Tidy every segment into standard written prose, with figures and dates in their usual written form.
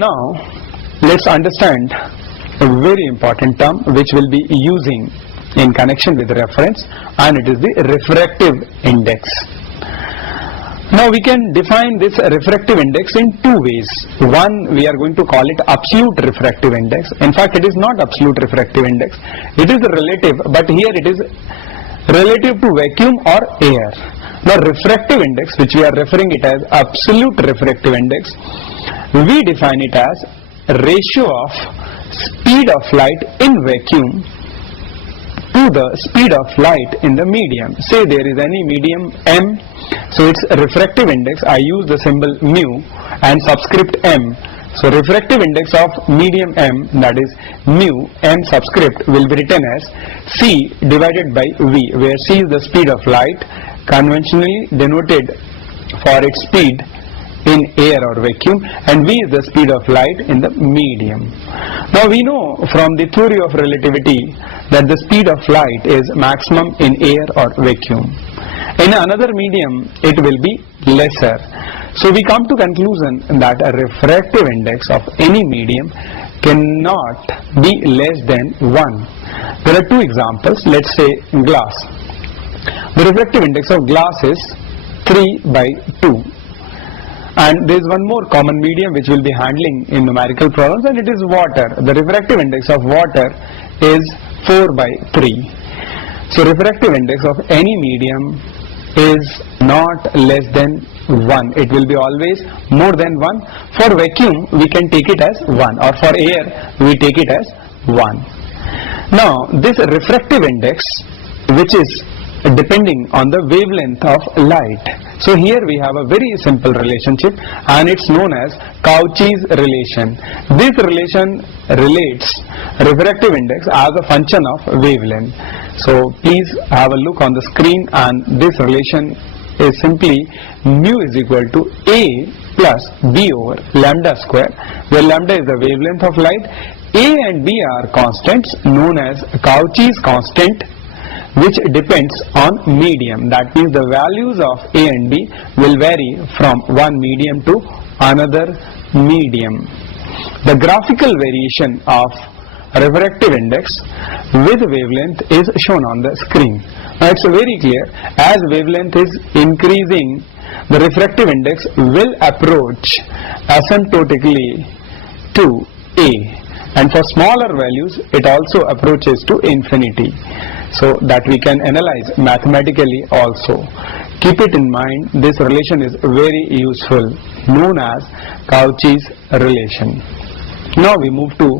Now let's understand a very important term which we'll be using in connection with reference, and it is the refractive index. Now we can define this refractive index in two ways. One, we are going to call it absolute refractive index. In fact, it is not absolute refractive index. It is relative, but here it is relative to vacuum or air. Now refractive index, which we are referring it as absolute refractive index, we define it as ratio of speed of light in vacuum to the speed of light in the medium. Say there is any medium M, so its refractive index, I use the symbol mu and subscript M. So refractive index of medium M, that is mu M subscript, will be written as C divided by V, where C is the speed of light, conventionally denoted for its speed in air or vacuum, and V is the speed of light in the medium. Now we know from the theory of relativity that the speed of light is maximum in air or vacuum. In another medium it will be lesser. So we come to conclusion that a refractive index of any medium cannot be less than 1. There are two examples. Let's say glass. The refractive index of glass is 3 by 2. And there is one more common medium which we'll be handling in numerical problems, and it is water. The refractive index of water is 4 by 3. So refractive index of any medium is not less than 1. It will be always more than 1. For vacuum we can take it as 1, or for air we take it as 1. Now this refractive index, which is depending on the wavelength of light. So here we have a very simple relationship, and it's known as Cauchy's relation. This relation relates refractive index as a function of wavelength. So please have a look on the screen, and this relation is simply mu is equal to A plus B over lambda square, where lambda is the wavelength of light. A and B are constants known as Cauchy's constant, which depends on medium. That means the values of A and B will vary from one medium to another medium. The graphical variation of refractive index with wavelength is shown on the screen. Now it's very clear, as wavelength is increasing, the refractive index will approach asymptotically to A, and for smaller values it also approaches to infinity. So that we can analyze mathematically also. Keep it in mind, this relation is very useful, known as Cauchy's relation. Now we move to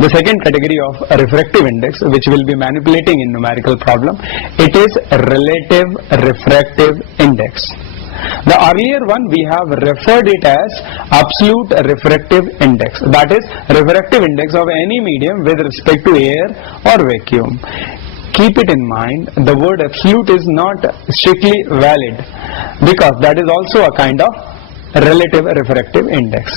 the second category of refractive index, which we'll be manipulating in numerical problem. It is relative refractive index. The earlier one we have referred it as absolute refractive index, that is refractive index of any medium with respect to air or vacuum. Keep it in mind, the word absolute is not strictly valid, because that is also a kind of relative refractive index.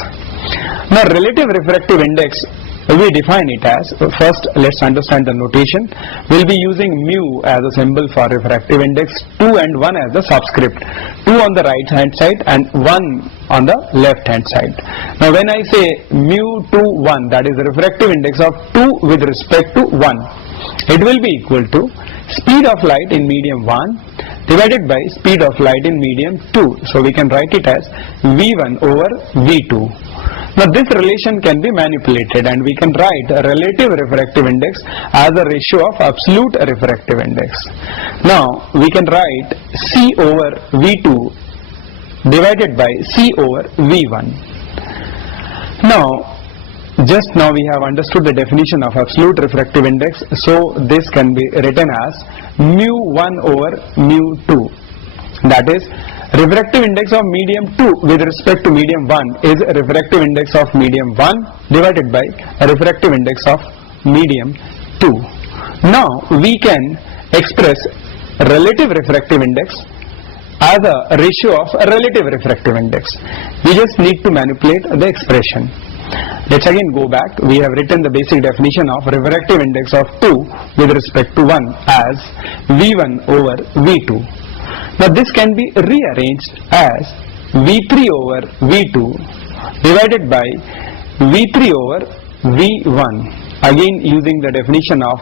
Now relative refractive index, we define it as, first let's understand the notation. We'll be using mu as a symbol for refractive index, 2 and 1 as the subscript, 2 on the right hand side and 1 on the left hand side. Now when I say mu 2 1, that is the refractive index of 2 with respect to 1, it will be equal to speed of light in medium 1 divided by speed of light in medium 2. So we can write it as V1 over V2. Now this relation can be manipulated, and we can write a relative refractive index as a ratio of absolute refractive index. Now we can write C over V2 divided by C over V1. Now just now we have understood the definition of absolute refractive index, so this can be written as mu 1 over mu 2. That is, refractive index of medium 2 with respect to medium 1 is refractive index of medium 1 divided by refractive index of medium 2. Now we can express relative refractive index as a ratio of a relative refractive index. We just need to manipulate the expression. Let's again go back. We have written the basic definition of refractive index of 2 with respect to 1 as V1 over V2. Now this can be rearranged as V3 over V2 divided by V3 over V1. Again, using the definition of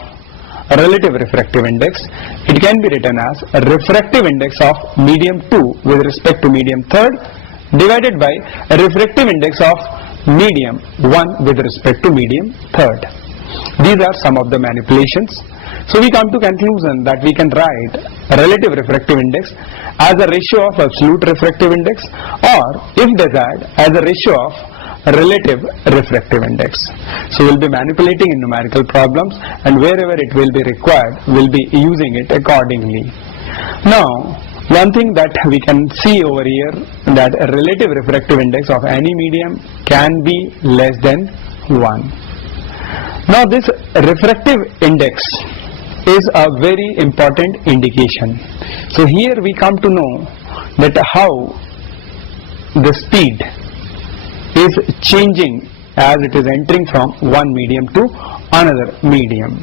relative refractive index, it can be written as refractive index of medium 2 with respect to medium 3rd divided by refractive index of medium 1 with respect to medium 3rd. These are some of the manipulations. So we come to conclusion that we can write relative refractive index as a ratio of absolute refractive index, or if desired as a ratio of relative refractive index. So we'll be manipulating in numerical problems, and wherever it will be required, we'll be using it accordingly. Now, one thing that we can see over here, that a relative refractive index of any medium can be less than 1. Now this refractive index is a very important indication. So here we come to know that how the speed is changing as it is entering from one medium to another medium.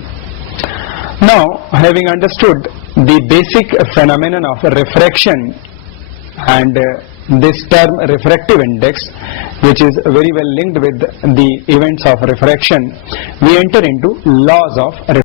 Now, having understood the basic phenomenon of refraction and this term refractive index, which is very well linked with the events of refraction, we enter into laws of refraction.